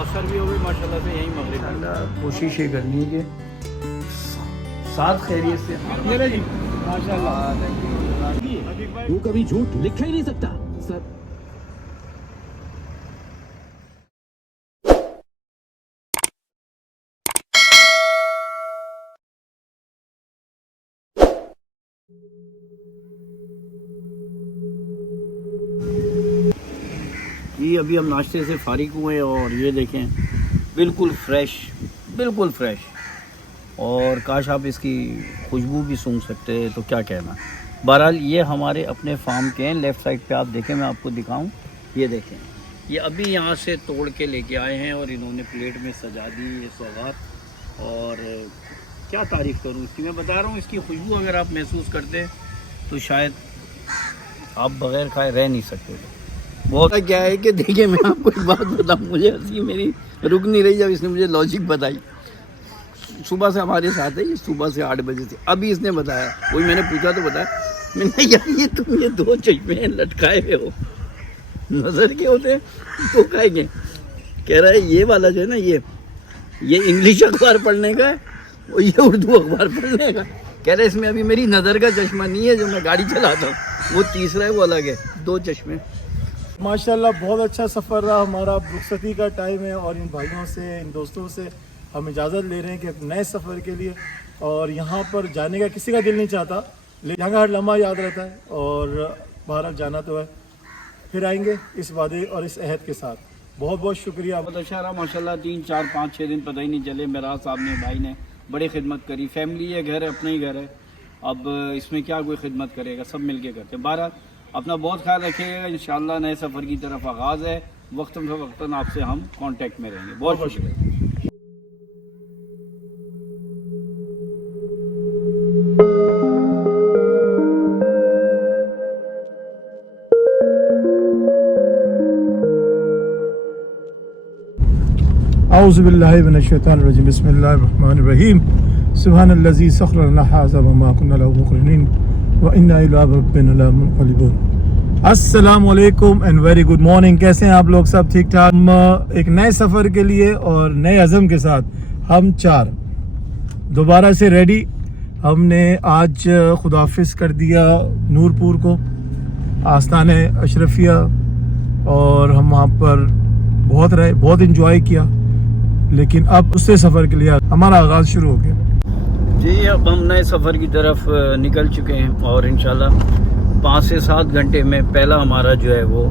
असर भी हो गई माशाल्लाह से। यहीं मगरिब कोशिश ये करनी है कि साथ खैरियत से माशाल्लाह। तू कभी झूठ लिख ही नहीं सकता सर। ये अभी हम नाश्ते से फारिग हुए और ये देखें बिल्कुल फ्रेश, बिल्कुल फ्रेश। और काश आप इसकी खुशबू भी सूंघ सकते हैं तो क्या कहना। बहरहाल ये हमारे अपने फार्म के हैं। लेफ़्ट साइड पे आप देखें, मैं आपको दिखाऊं, ये देखें, ये अभी यहाँ से तोड़ के लेके आए हैं और इन्होंने प्लेट में सजा दी ये सौगात। और क्या तारीफ़ करूँ इसकी, मैं बता रहा हूँ इसकी खुशबू अगर आप महसूस करते तो शायद आप बग़ैर खाए रह नहीं सकते। बहुत क्या है कि देखिए मैं आपको एक बात बताऊँ, मुझे हंसी मेरी रुक नहीं रही जब इसने मुझे लॉजिक बताई। सुबह से हमारे साथ है, ये सुबह से 8 बजे से अभी इसने बताया। वही मैंने पूछा तो बताया, मैंने यार ये तुम ये 2 चश्मे लटकाए हुए हो, नज़र के होते हैं तो खाएंगे। कह रहा है ये वाला जो है ना, ये इंग्लिश अखबार पढ़ने का है और ये उर्दू अखबार पढ़ने का। कह रहे इसमें अभी मेरी नज़र का चश्मा नहीं है जो मैं गाड़ी चलाता हूँ, वो तीसरा है, वो अलग है, 2 चश्मे। माशाल्लाह बहुत अच्छा सफ़र रहा हमारा। रुखसती का टाइम है और इन भाइयों से, इन दोस्तों से हम इजाज़त ले रहे हैं कि एक नए सफ़र के लिए। और यहाँ पर जाने का किसी का दिल नहीं चाहता, लेकिन यहाँ का हर लम्हा याद रहता है और भारत जाना तो है। फिर आएंगे इस वादे और इस अहद के साथ। बहुत बहुत शुक्रिया। बहुत अच्छा रहा माशाल्लाह। 3, 4, 5, 6 दिन पता ही नहीं चले। मेरा साहब ने, भाई ने बड़ी खिदमत करी। फैमिली है, घर है, अपना ही घर है, अब इसमें क्या कोई खिदमत करेगा, सब मिल के करते। बहरहाल अपना बहुत ख्याल रखिएगा। इंशाअल्लाह नए सफ़र की तरफ आगाज़ है। वक्तन आपसे हम कांटेक्ट में रहेंगे। बहुत शुक्रिया। औज़ुबिल्लाहि मिनश्शैतानिर्रजीम, बिस्मिल्लाहिर्रहमानिर्रहीम। सुब्हानल्लज़ी सख़्खरा लना हाज़ा व मा कुन्ना लहू मुक़रिनीन व इन्ना इला रब्बिना लमुनक़लिबून। अस्सलाम वालेकुम एंड वेरी गुड मॉर्निंग। कैसे हैं आप लोग? सब ठीक ठाक। हम एक नए सफ़र के लिए और नए अज़म के साथ हम 4 दोबारा से रेडी। हमने आज खुदाफिज कर दिया नूरपुर को, आस्ताने अशरफिया, और हम वहाँ पर बहुत रहे, बहुत इंजॉय किया। लेकिन अब उससे सफ़र के लिए हमारा आगाज़ शुरू हो गया। जी, अब हम नए सफ़र की तरफ निकल चुके हैं और इंशाल्लाह 5 से 7 घंटे में पहला हमारा जो है वो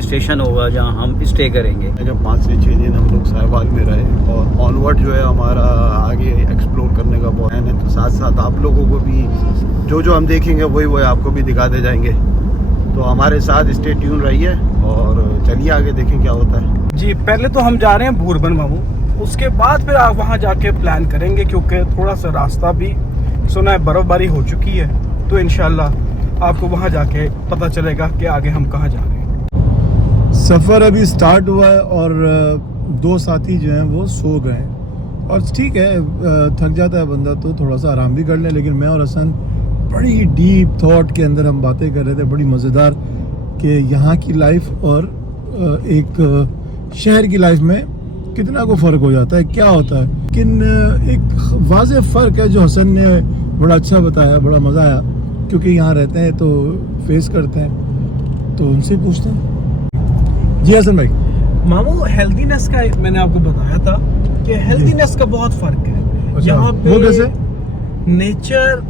स्टेशन होगा जहां हम स्टे करेंगे। जब 5 से 6 दिन हम लोग साहिवाल में रहे और ऑनवर्ड जो है हमारा आगे एक्सप्लोर करने का प्लान है। तो साथ साथ आप लोगों को भी जो हम देखेंगे वही आपको भी दिखाते जाएंगे। तो हमारे साथ स्टे ट्यून रहिए और चलिए आगे देखें क्या होता है। जी, पहले तो हम जा रहे हैं भूरबन मामू, उसके बाद फिर आप वहाँ जाके प्लान करेंगे, क्योंकि थोड़ा सा रास्ता भी सुना है बर्फ़बारी हो चुकी है। तो इंशाल्लाह आपको वहाँ जाके पता चलेगा कि आगे हम कहाँ जा रहे हैं। सफ़र अभी स्टार्ट हुआ है और 2 साथी जो हैं वो सो गए हैं। और ठीक है, थक जाता है बंदा तो थोड़ा सा आराम भी कर ले। लेकिन मैं और हसन बड़ी डीप थॉट के अंदर हम बातें कर रहे थे, बड़ी मज़ेदार, कि यहाँ की लाइफ और एक शहर की लाइफ में कितना को फ़र्क हो जाता है, क्या होता है। लेकिन एक वाज़ेह फ़र्क है जो हसन ने बड़ा अच्छा बताया, बड़ा मज़ा आया, क्योंकि यहाँ रहते हैं तो फेस करते हैं। तो उनसे पूछते हैं। जी हसन भाई। मामू, हेल्दीनेस का मैंने आपको बताया था कि हेल्दीनेस का बहुत फ़र्क है। अच्छा, यहाँ पे वो कैसे? नेचर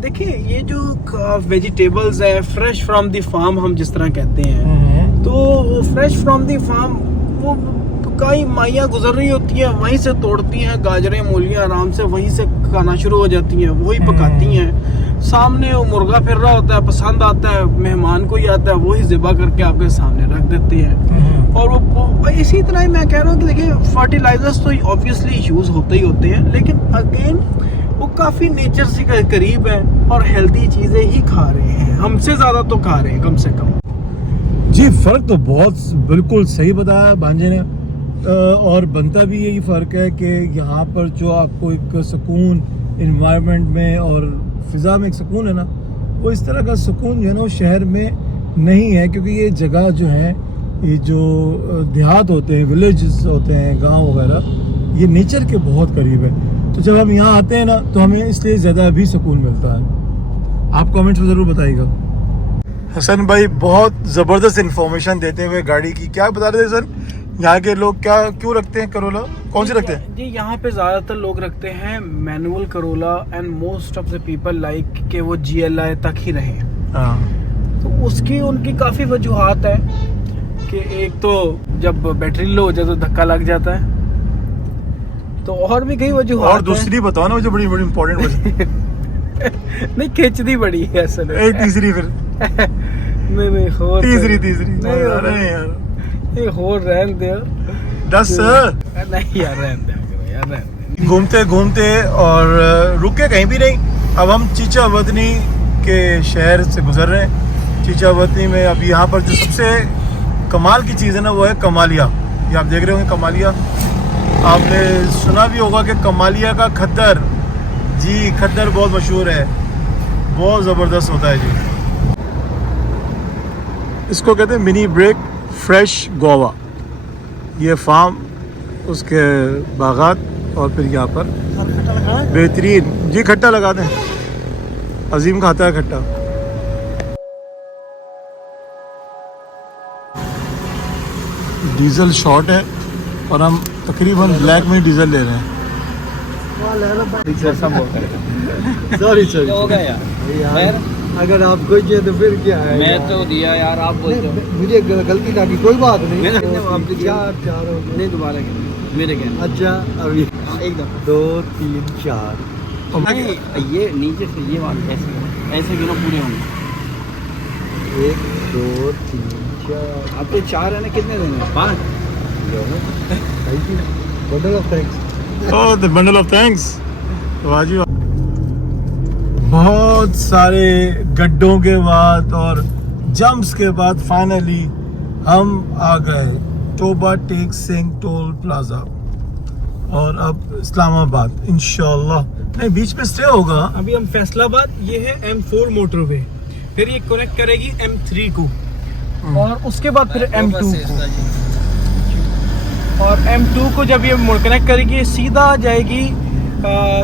देखिए, ये जो वेजिटेबल्स है फ्रेश फ्रॉम द फार्म, हम जिस तरह कहते हैं, तो फ्रेश फ्रॉम द फार्म वो कई माइयाँ गुजर रही होती हैं, वहीं से तोड़ती हैं गाजरें मूलियाँ, आराम से वहीं से खाना शुरू हो जाती हैं, वही पकाती हैं। सामने वो मुर्गा फिर रहा होता है, पसंद आता है, मेहमान को ही आता है, वही ज़िबा करके आपके सामने रख देते हैं। और वो इसी तरह ही मैं कह रहा हूँ कि देखिए, फर्टिलाइजर्स तो ऑब्वियसली यूज़ होते ही होते हैं, लेकिन अगेन वो काफ़ी नेचर से करीब है और हेल्दी चीज़ें ही खा रहे हैं, हमसे ज़्यादा तो खा रहे हैं कम से कम। जी, फ़र्क तो बहुत बिल्कुल सही बताया भांजे ने। और बनता भी यही फ़र्क है कि यहाँ पर जो आपको एक सुकून इन्वायरमेंट में और फ़िज़ा में एक सुकून है ना, वो इस तरह का सुकून जो है ना वो शहर में नहीं है। क्योंकि ये जगह जो है ये जो देहात होते हैं, विलेजेस होते हैं, गांव वगैरह, ये नेचर के बहुत करीब है। तो जब हम यहाँ आते हैं ना तो हमें इसलिए ज़्यादा भी सुकून मिलता है। आप कमेंट्स में ज़रूर बताइएगा। हसन भाई बहुत ज़बरदस्त इन्फॉर्मेशन देते हुए गाड़ी की, क्या बता रहे थे सर, यहाँ के लोग क्या क्यों रखते हैं करोला, कौन सी रखते हैं? जी यहाँ पे ज़्यादातर लोग रखते हैं manual Corolla and most of the people like कि वो GLI तक ही रहें। हाँ, तो उसकी उनकी काफ़ी वजूहात है कि एक तो जब बैटरी लो हो जाए तो धक्का लग जाता है, तो और भी कई वजूहात और दूसरी बताओ ना मुझे, बड़ी बड़ी इंपॉर्टेंट वजह। नहीं खिंचती बड़ी है असल में। एक तीसरी फिर नहीं और तीसरी नहीं अरे यार ये हो रहने दे 10 नहीं यार रहने दे यार रहने दे। घूमते घूमते और रुके कहीं भी नहीं। अब हम चीचा वतनी के शहर से गुजर रहे हैं। चीचा वतनी में अब यहाँ पर जो सबसे कमाल की चीज़ है ना वो है कमालिया। ये आप देख रहे होंगे कमालिया, आपने सुना भी होगा कि कमालिया का खद्दर, जी खद्दर बहुत मशहूर है, बहुत ज़बरदस्त होता है जी। इसको कहते हैं मिनी ब्रेक फ्रेश गोवा। ये फार्म, उसके बागात और फिर यहाँ पर बेहतरीन जी खट्टा लगा दें। अजीम खाता है खट्टा। डीजल शॉर्ट है और हम तकरीबन ब्लैक में डीजल ले रहे हैं। सॉरी सॉरी होगा यार, अगर आप कोई चाहिए तो फिर क्या है मैं तो दिया यार, आप बोलते हो मुझे गलती लगी, कोई बात नहीं। मैंने तो आप चार हो गए। नहीं दोबारा कहना मेरे कहना। अच्छा अभी एक दफा 2 3 4 नहीं, ये नीचे से ये वाला ऐसे गिनो पूरे होंगे। 1 2 3 4 आपके 4 है ना, कितने देने? 5। Thank you, bundle of thanks. Oh the bundle of thanks. वाजी बहुत सारे गड्ढों के बाद और जंप्स के बाद फाइनली हम आ गए टोबा टेक सिंह टोल प्लाजा और अब इस्लामाबाद इंशाल्लाह। नहीं बीच में स्टे होगा। अभी हम फैसलाबाद, ये है M4 मोटरवे, फिर ये कनेक्ट करेगी M3 को और उसके बाद फिर M2 को, और M2 को जब ये कनेक्ट करेगी सीधा जाएगी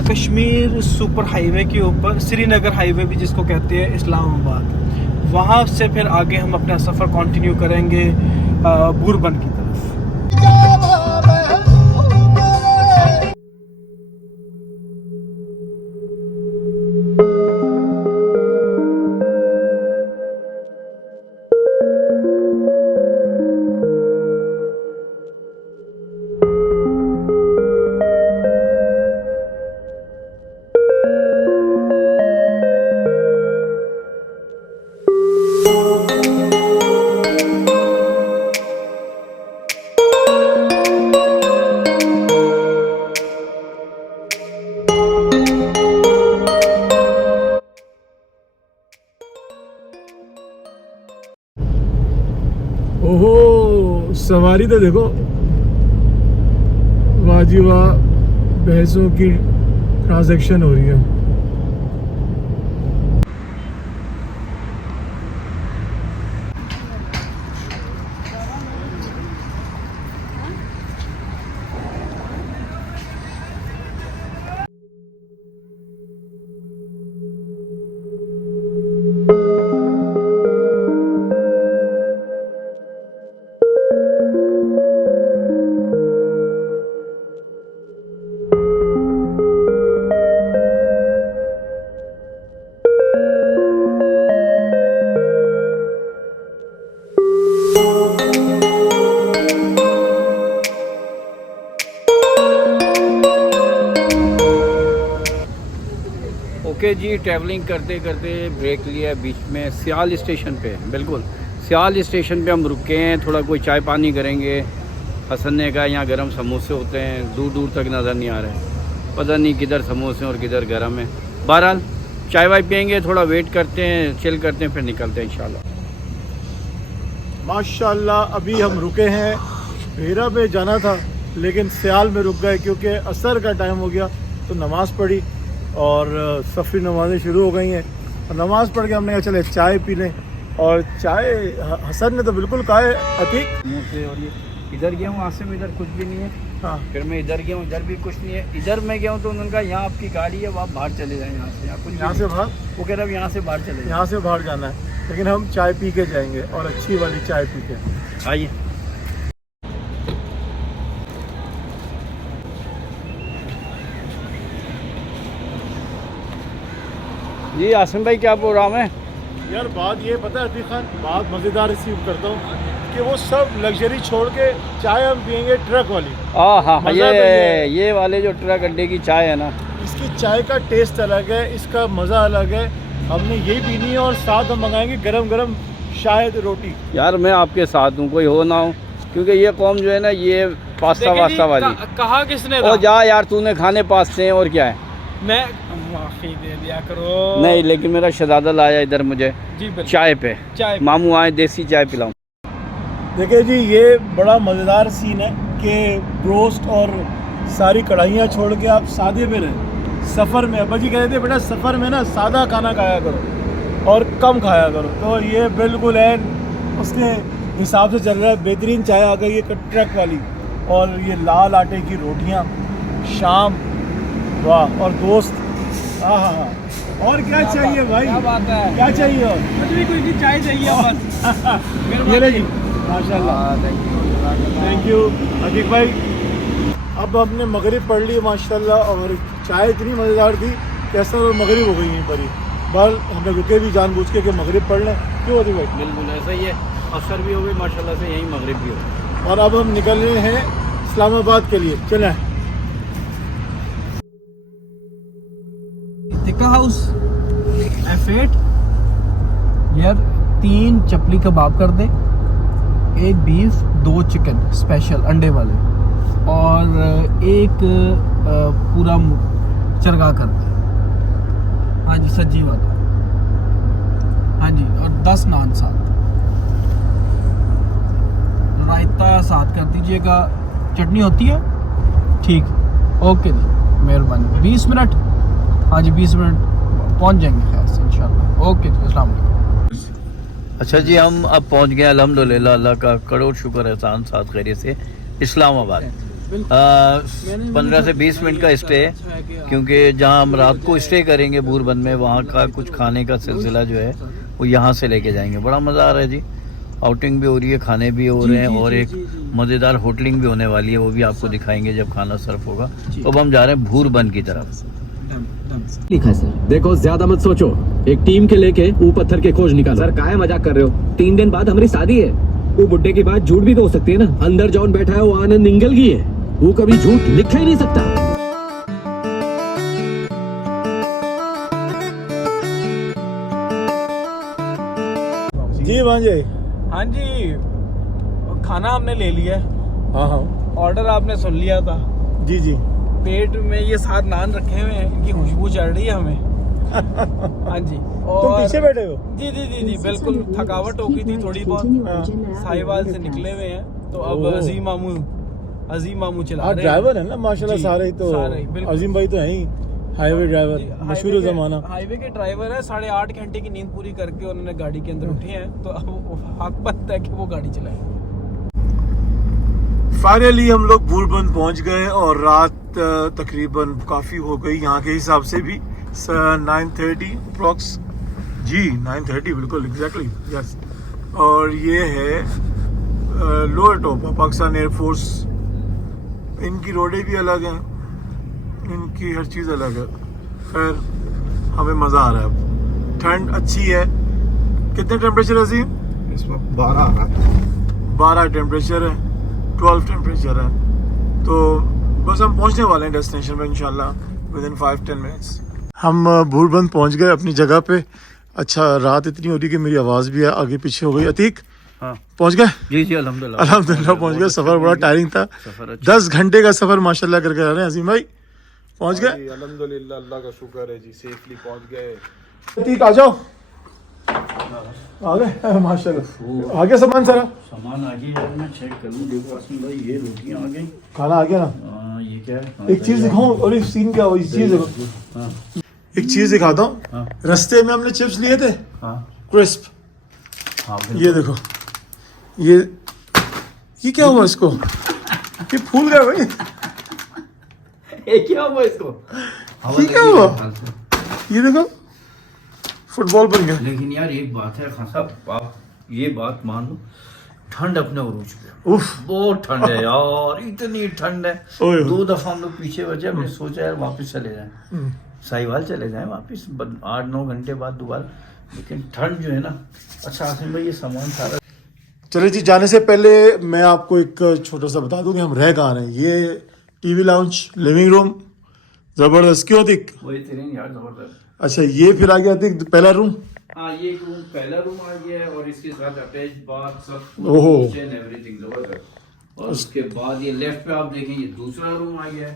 कश्मीर सुपर हाईवे के ऊपर, श्रीनगर हाईवे भी जिसको कहते हैं, इस्लामाबाद। वहाँ से फिर आगे हम अपना सफ़र कंटिन्यू करेंगे बुरबन की तरफ। ओहो सवारी तो देखो, वाजी वाह, भैंसों की ट्रांजैक्शन हो रही है। ओके जी, ट्रैवलिंग करते करते ब्रेक लिया बीच में सियाल स्टेशन पे। बिल्कुल सियाल स्टेशन पे हम रुके हैं, थोड़ा कोई चाय पानी करेंगे। हसन ने कहा यहाँ गरम समोसे होते हैं, दूर दूर तक नज़र नहीं आ रहे, पता नहीं किधर समोसे और किधर गरम है। बहरहाल चाय वाय पियेंगे, थोड़ा वेट करते हैं, चिल करते हैं, फिर निकलते हैं इंशाल्लाह। माशाल्लाह अभी हम रुके हैं, हेरा पे जाना था लेकिन सियाल में रुक गए क्योंकि असर का टाइम हो गया, तो नमाज़ पढ़ी और सफ़री नमाज़ें शुरू हो गई हैं। और नमाज़ पढ़ के हमने कहा चले चाय पी लें, और चाय हसन ने तो बिल्कुल कहा है अतीक। मुँह से। और ये इधर गया हूँ आसिम, इधर कुछ भी नहीं है। हाँ फिर मैं इधर गया हूँ, इधर भी कुछ नहीं है। इधर मैं गया हूँ तो उन्होंने कहा यहाँ आपकी गाड़ी है, आप बाहर चले जाएँ यहाँ से। यहाँ कुछ यहाँ से बाहर, वो कह रहा है यहाँ से बाहर चले जाएँ। यहाँ से बाहर जाना है, लेकिन हम चाय पी के जाएंगे और अच्छी वाली चाय पी के। आइए। जी आसिम भाई क्या प्रोग्राम है? यार बात ये पता है अतीक खान, बात मज़ेदार रिसीव करता हूँ कि वो सब लग्जरी छोड़ के चाय हम पियेंगे ट्रक वाली। हाँ, मज़ा तो ये वाले जो ट्रक अड्डे की चाय है ना, इसकी चाय का टेस्ट अलग है, इसका मज़ा अलग है। हमने यही पीनी है और साथ हम मंगाएंगे गरम गरम शायद रोटी। यार मैं आपके साथ हूँ, कोई हो ना हो, क्योंकि ये कौम जो है ना ये पास्ता वास्ता वाली। कहा किसने ओ जा यार, तूने खाने पास्ते हैं और क्या है। मैं माफी दे दिया करो। नहीं, लेकिन मेरा शहजादा लाया इधर मुझे जी बिल्कुल। चाय पे, चाय मामू आए देसी चाय पिलाऊं। देखिए जी, ये बड़ा मज़ेदार सीन है कि रोस्ट और सारी कढ़ाइयाँ छोड़ के आप सादे पे रहें। सफ़र में अब्बा जी कहते थे बेटा सफ़र में ना सादा खाना खाया करो और कम खाया करो, तो ये बिल्कुल है उसके हिसाब से चल रहा है। बेहतरीन चाय आ गई है ट्रक वाली, और ये लाल आटे की रोटियाँ शाम, वाह। और दोस्त, हाँ हाँ हाँ, और क्या चाहिए भाई, क्या बात है, क्या चाहिए और मुझे भी कोई चाय चाहिए बस। ये जी माशाल्लाह, थैंक यू अतीक भाई। अब हमने मगरिब पढ़ ली माशाल्लाह, और चाय इतनी मज़ेदार थी कि ऐसा मगरिब हो गई यहीं पर ही। बल हमने रुके भी जानबूझ के कि मगरिब पढ़ लें, क्यों अतीक भाई? बिल्कुल ऐसा ही है, असर भी हो गई माशाल्लाह से, यही मगरिब भी हो गई। और अब हम निकल रहे हैं इस्लामाबाद के लिए, चलें। टिक्का हाउस F8 यार, 3 चपली कबाब कर दे, 1 बीफ, 2 चिकन स्पेशल अंडे वाले, और 1 पूरा चरगा कर दे। हाँ जी सज्जी वाला, हाँ जी, और 10 नान साथ, रायता साथ कर दीजिएगा। चटनी होती है? ठीक, ओके जी, मेहरबानी। 20 मिनट, हाँ जी 20 मिनट पहुंच जाएंगे खैर से इंशाल्लाह। ओके जी, अस्सलाम वालेकुम। अच्छा जी, हम अब पहुंच गए अल्हम्दुलिल्लाह, अल्लाह का करोड़ शुक्र एहसान, साथ खैरियत से इस्लामाबाद। 15 से 20 मिनट का स्टे है, क्योंकि जहां हम रात को स्टे करेंगे बूरबन में, वहां का कुछ खाने का सिलसिला जो है वो यहाँ से लेके जाएंगे। बड़ा मज़ा आ रहा है जी, आउटिंग भी हो रही है, खाने भी हो रहे हैं, और एक मज़ेदार होटलिंग भी होने वाली है, वो भी आपको दिखाएंगे जब खाना सर्व होगा। तो अब हम जा रहे हैं भूरबन की तरफ। लिखा है सर। देखो ज्यादा मत सोचो, एक टीम के लेके ऊ पत्थर के खोज निकालो। सर काहे मजाक कर रहे हो? 3 दिन बाद हमारी शादी है। वो बुड्ढे की बात झूठ भी तो हो सकती है ना। अंदर जौन बैठा है वो आनंद निंगल की है, वो कभी झूठ लिखा ही नहीं सकता। जी भांजे। हाँ जी, खाना हमने ले लिया है, हाँ हाँ ऑर्डर आपने सुन लिया था। जी जी। पेट में ये 7 नान रखे हुए हैं, इनकी खुशबू चढ़ रही है हमें। हाँ जी, और तुम पीछे बैठे हो? जी जी जी जी बिल्कुल, थकावट हो गई थी थोड़ी बहुत, साहिवाल से निकले हुए हैं, तो अब अजीम मामू चला रहे हैं। ड्राइवर है ना माशाल्लाह जी, सारे ही, तो सारे ही, बिल्कुल। अजीम भाई तो है ही हाईवे ड्राइवर, जी, मशहूर ज़माना। हाईवे के ड्राइवर है, 8.5 घंटे की नींद पूरी करके उन्होंने गाड़ी के अंदर उठे हैं, तो अब हक बनता है कि वो गाड़ी चलाए। फाइनली हम लोग भूरबन पहुंच गए, और रात तकरीबन काफ़ी हो गई यहाँ के हिसाब से भी, 9:30 अप्रॉक्स। जी 9:30 बिल्कुल एग्जैक्टली, यस। और ये है लोअर टॉप पाकिस्तान एयरफोर्स। इनकी रोडें भी अलग हैं, इनकी हर चीज़ अलग है। खैर हमें मज़ा आ रहा है, अब ठंड अच्छी है। कितने टेम्परेचर है अजीम? इस वक्त 12 आ रहा है। 12 टेम्परेचर है, 12 टेम्परेचर है। तो बस हम पहुंचने वाले हैं डेस्टिनेशन में इंशाल्लाह विद इन 5-10 मिनट्स। हम भूरबंद पहुंच गए अपनी जगह पे। अच्छा, रात इतनी हो रही कि मेरी आवाज़ भी आगे पीछे हो गई। अतीक हाँ पहुंच गए? जी जी अल्हम्दुलिल्लाह, अल्हम्दुलिल्लाह पहुंच गए। सफ़र बड़ा टायरिंग था, सफ़र अच्छा। 10 घंटे का सफ़र माशाल्लाह करके आ रहे हैं। अजीम भाई पहुंच गए? अल्हम्दुलिल्लाह, अल्लाह का शुक्र है जी, सेफली पहुंच गए। अतीक आ जाओ, आ गए माशाल्लाह। आ गया सामान सारा? सामान आ गया है, मैं चेक करूँ। देखो आसिम भाई, ये रोटियाँ आ गई, खाना आ गया ना? ये क्या है? एक चीज़ दिखाऊं, और एक सीन क्या हुआ, इस चीज़ देखो, हाँ एक चीज़ दिखाता हूँ। हाँ रास्ते में हमने चिप्स लिए थे हाँ क्रिस्प, हाँ ये देखो, ये क्या हुआ इसको? ये फूल गया भाई। ये क्या हुआ इसको? ये क्या हुआ? ये देखो फुटबॉल बन गया। लेकिन यार एक बात है खान साहब, आप ये बात मान लो, ठंड अपने उरूज पे। उफ, बहुत ठंड है यार, इतनी ठंड है। ओए। 2 दफा हम लोग पीछे बचे, हमने सोचा यार वापस चले जाएं, साहिवाल चले जाएं वापस 8-9 घंटे बाद दोबारा, लेकिन ठंड जो है ना। अच्छा आसिम भाई, ये सामान सारा चलिए जी, जाने से पहले मैं आपको एक छोटा सा बता दूं कि हम रह कहाँ रहे हैं। ये टीवी लाउंज, लिविंग रूम, जबरदस्त क्यों दिख। वही तेरे यार जबरदस्त। अच्छा, ये फिर आ गया दिख पहला रूम। हाँ, ये एक रूम, पहला रूम आ गया है और इसके साथ अटैच बाथ सब, ओहो। किचन एवरीथिंग जबरदस्त। और उसके बाद ये लेफ्ट पे आप देखें, ये दूसरा रूम आ गया है,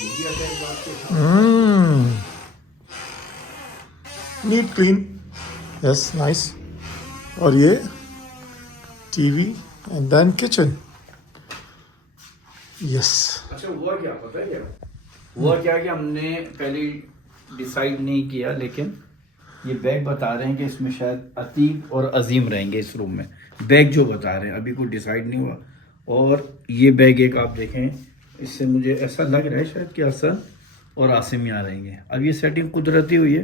ये भी अटैच बाथ के साथ। Neat clean, yes nice. और ये TV and then kitchen, yes. अच्छा हुआ क्या पता है क्या? हुआ क्या कि हमने पहले डिसाइड नहीं किया, लेकिन ये बैग बता रहे हैं कि इसमें शायद अतीक और अजीम रहेंगे इस रूम में। बैग जो बता रहे हैं, अभी कोई डिसाइड नहीं हुआ। और ये बैग एक आप देखें, इससे मुझे ऐसा लग रहा है शायद कि हसन और आसिम यहाँ रहेंगे। अब ये सेटिंग कुदरती हुई है।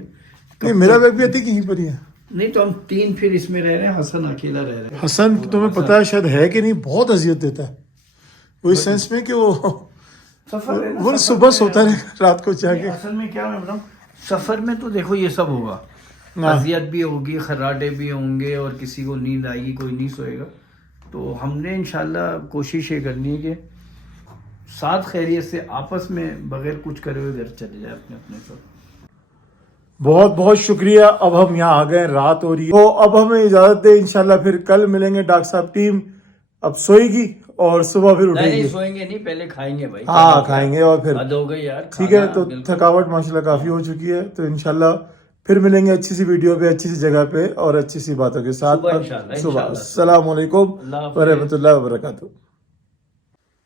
नहीं, मेरा बैग भी अतीक यहीं पर ही है। नहीं तो हम 3 फिर इसमें रह रहे हैं, हसन अकेला रह रहे हैं। हसन तुम्हें पता है शायद है कि नहीं, बहुत अजियत देता है वो, इस सेंस में कि वो सफर है ना, वो सफर सुबह में सोता है रात को जाके। असल में क्या मैं बताऊँ, सफर में तो देखो ये सब होगा, हाँ। अजियत भी होगी, खर्राटे भी होंगे और किसी को नींद आएगी, कोई नहीं सोएगा। तो हमने इंशाल्लाह कोशिश ये करनी है कि साथ खैरियत से आपस में बगैर कुछ करे हुए घर चले जाए अपने अपने सब। बहुत बहुत शुक्रिया। अब हम यहाँ आ गए, रात हो रही है, तो अब हमें इजाजत दे, इंशाल्लाह फिर कल मिलेंगे। डॉक्टर साहब टीम अब सोएगी और सुबह फिर नहीं उठेगी। सोएंगे नहीं, पहले खाएंगे भाई। हाँ खाएंगे और फिर हद हो गई यार, ठीक है। खाना तो बिल्कुल। थकावट माशाल्लाह काफी हो चुकी है, तो इंशाल्लाह फिर मिलेंगे अच्छी सी वीडियो पे, अच्छी सी जगह पे और अच्छी सी बातों के साथ। सुबह इंशाल्लाह, सुबह। इंशाल्लाह। अस्सलाम वालेकुम अल्लाह हाफ़िज़। व रहमतुल्लाहि व बरकातुहू।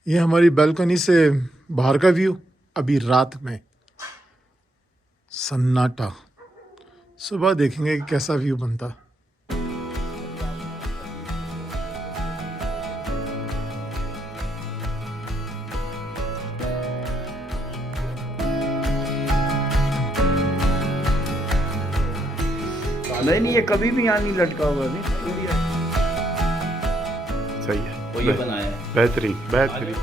ये हमारी बालकनी से बाहर का व्यू। अभी रात में सन्नाटा, सुबह देखेंगे कि कैसा व्यू बनता। नहीं ये कभी भी यहाँ नहीं लटका होगा, नहीं सही है, वो ये बनाया है। बेहतरीन बेहतरीन।